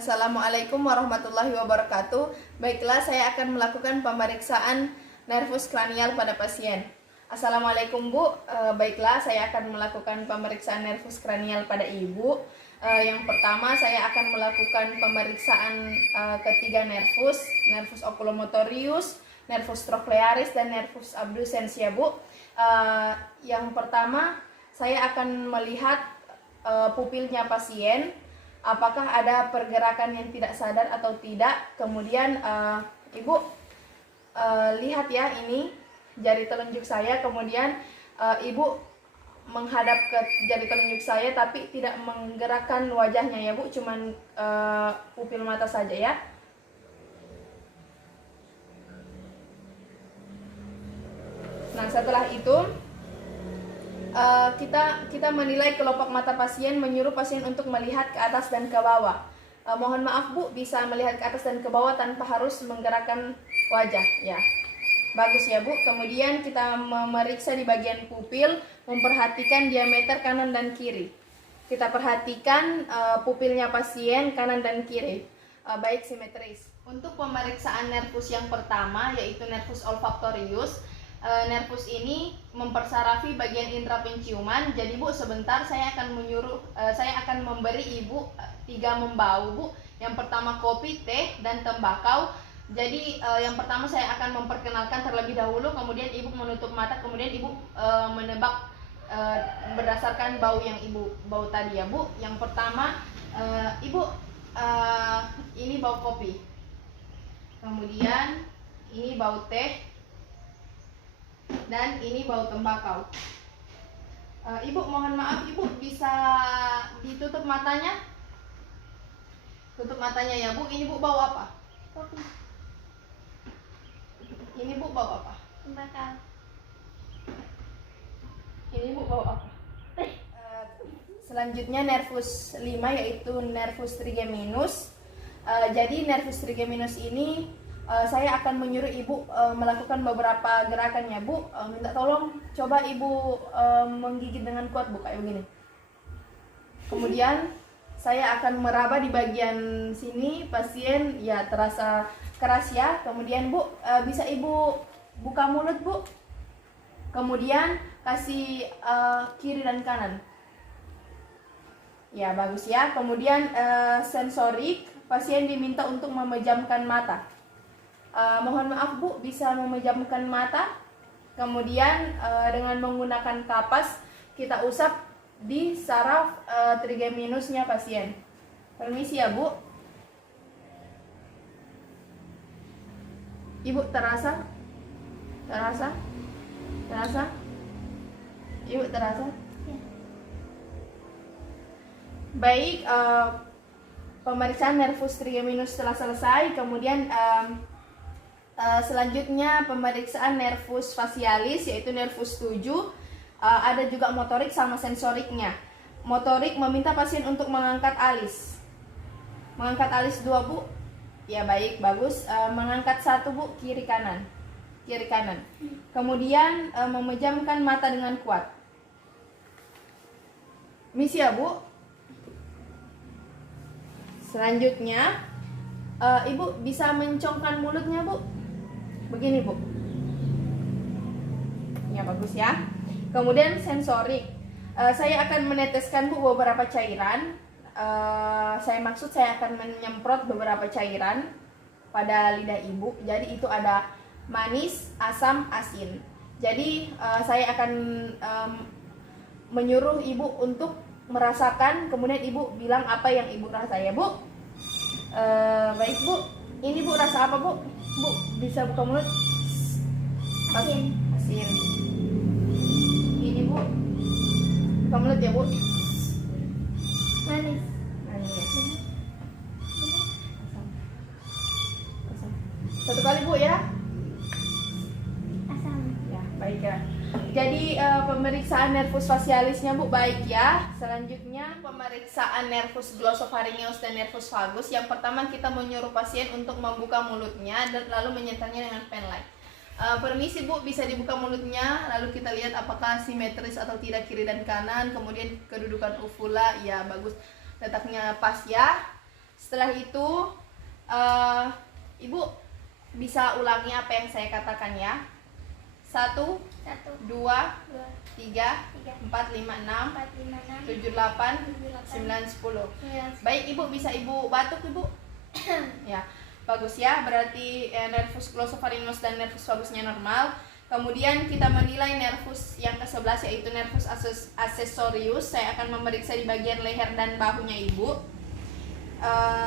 Assalamualaikum warahmatullahi wabarakatuh. Baiklah, saya akan melakukan pemeriksaan nervus kranial pada pasien. Assalamualaikum Bu. Baiklah, saya akan melakukan pemeriksaan nervus kranial pada Ibu. Yang pertama, saya akan melakukan pemeriksaan ketiga nervus oculomotorius, nervus trochlearis, dan nervus abducens ya Bu. Yang pertama, saya akan melihat pupilnya pasien. Apakah ada pergerakan yang tidak sadar atau tidak. Kemudian Ibu lihat ya, ini jari telunjuk saya. Kemudian Ibu menghadap ke jari telunjuk saya tapi tidak menggerakkan wajahnya ya Bu, cuman pupil mata saja ya. Nah, setelah itu kita menilai kelopak mata pasien, menyuruh pasien untuk melihat ke atas dan ke bawah. Mohon maaf Bu, bisa melihat ke atas dan ke bawah tanpa harus menggerakkan wajah ya. Bagus ya Bu. Kemudian kita memeriksa di bagian pupil, memperhatikan diameter kanan dan kiri. Kita perhatikan pupilnya pasien kanan dan kiri, baik simetris. Untuk pemeriksaan nervus yang pertama, yaitu nervus olfaktorius. Nervus ini mempersarafi bagian indera penciuman. Jadi Bu, sebentar saya akan memberi Ibu 3 membau Bu. Yang pertama kopi, teh, dan tembakau. Jadi yang pertama saya akan memperkenalkan terlebih dahulu, kemudian Ibu menutup mata, kemudian Ibu menebak berdasarkan bau yang Ibu bau tadi ya Bu. Yang pertama Ibu ini bau kopi, kemudian ini bau teh, dan ini bau tembakau. Ibu mohon maaf, Ibu bisa ditutup matanya. Tutup matanya ya Bu. Ini Bu bau apa? Kopi. Ini Bu bau apa? Tembakau. Ini Bu bau apa? Selanjutnya nervus 5, yaitu nervus trigeminus. Jadi nervus trigeminus ini saya akan menyuruh Ibu melakukan beberapa gerakan ya Bu. Minta tolong coba Ibu menggigit dengan kuat Bu, kayak begini. Kemudian saya akan meraba di bagian sini pasien, ya terasa keras ya. Kemudian Bu bisa Ibu buka mulut Bu. Kemudian kasih kiri dan kanan. Ya bagus ya. Kemudian sensorik, pasien diminta untuk memejamkan mata. Mohon maaf Bu, bisa memejamkan mata. Kemudian dengan menggunakan kapas kita usap di saraf trigeminusnya pasien. Permisi ya Bu. Ibu terasa? Terasa? Terasa? Ibu terasa? Ya. Baik, pemeriksaan nervus trigeminus telah selesai. Kemudian selanjutnya pemeriksaan nervus facialis, yaitu nervus 7. Ada juga motorik sama sensoriknya. Motorik meminta pasien untuk mengangkat alis. Mengangkat alis 2 Bu. Ya baik, bagus. Mengangkat 1 Bu, kiri kanan. Kiri kanan. Kemudian memejamkan mata dengan kuat. Misi ya Bu. Selanjutnya Ibu bisa mencongkan mulutnya Bu. Begini Bu. Ya bagus ya. Kemudian sensorik. Saya akan meneteskan Bu beberapa cairan. Saya akan menyemprot beberapa cairan pada lidah Ibu. Jadi itu ada manis, asam, asin. Jadi saya akan menyuruh Ibu untuk merasakan, kemudian Ibu bilang apa yang Ibu rasa ya Bu. Baik Bu. Ini Bu rasa apa Bu? Bu bisa buka mulut. Asin. Asin. Ini Bu, buka mulut ya Bu. Manis. Manis. Asam. Asam. Satu kali Bu ya. Asam. Ya baik ya. Jadi pemeriksaan nervus facialisnya Bu baik ya. Selanjutnya pemeriksaan nervus glossopharyngeus dan nervus vagus. Yang pertama kita menyuruh pasien untuk membuka mulutnya dan lalu menyentarnya dengan penlight. Permisi Bu, bisa dibuka mulutnya, lalu kita lihat apakah simetris atau tidak kiri dan kanan. Kemudian kedudukan uvula, ya bagus, letaknya pas ya. Setelah itu Ibu bisa ulangi apa yang saya katakan ya. 1, 2, 3, 4, 5, 6, 7, 8, 9, 10, 10. Baik Ibu, bisa Ibu batuk Ibu? Ya, bagus ya. Berarti nervus glossopharyngeus dan nervus vagusnya normal. Kemudian kita menilai nervus yang ke-11 yaitu nervus accessorius. Saya akan memeriksa di bagian leher dan bahunya Ibu.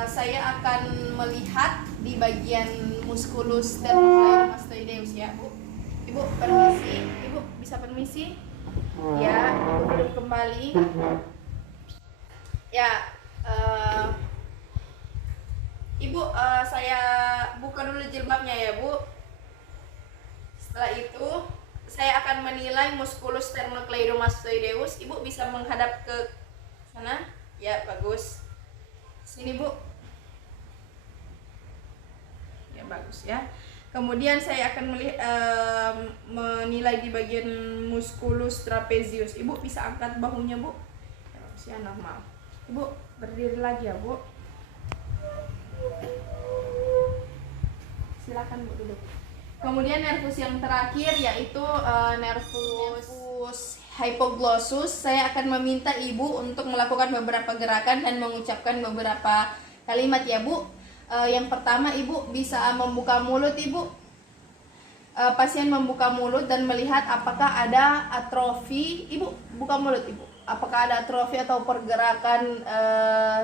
Saya akan melihat di bagian musculus sternocleidomastoideus ya Bu. Ibu permisi, Ibu bisa permisi? Ya, Ibu duduk kembali. Ya, Ibu, saya buka dulu jilbabnya ya Bu. Setelah itu saya akan menilai musculus sternocleidomastoideus. Ibu bisa menghadap ke sana. Ya, bagus. Sini Bu. Ya, bagus ya. Kemudian saya akan menilai di bagian musculus trapezius. Ibu bisa angkat bahunya Bu. Ya, normal. Ibu berdiri lagi ya Bu. Silakan Bu duduk. Kemudian nervus yang terakhir yaitu nervus hypoglossus. Saya akan meminta Ibu untuk melakukan beberapa gerakan dan mengucapkan beberapa kalimat ya Bu. Yang pertama Ibu bisa membuka mulut Ibu. Pasien membuka mulut dan melihat apakah ada atrofi. Ibu buka mulut Ibu. Apakah ada atrofi atau pergerakan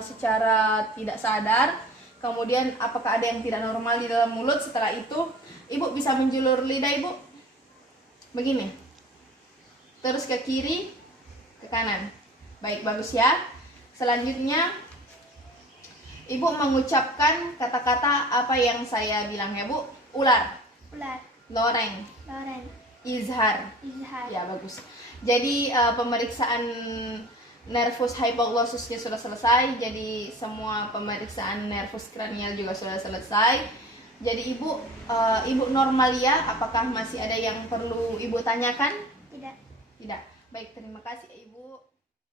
secara tidak sadar. Kemudian apakah ada yang tidak normal di dalam mulut. Setelah itu Ibu bisa menjulur lidah Ibu. Begini. Terus ke kiri, ke kanan. Baik, bagus ya. Selanjutnya Ibu mengucapkan kata-kata apa yang saya bilang ya Bu. Ular, Ular. loreng, Loreng. izhar. Izhar. Ya, bagus. Jadi pemeriksaan nervus hypoglossusnya sudah selesai. Jadi semua pemeriksaan nervus kranial juga sudah selesai. Jadi Ibu normal ya. Apakah masih ada yang perlu Ibu tanyakan? Tidak. Tidak. Baik, terima kasih Ibu.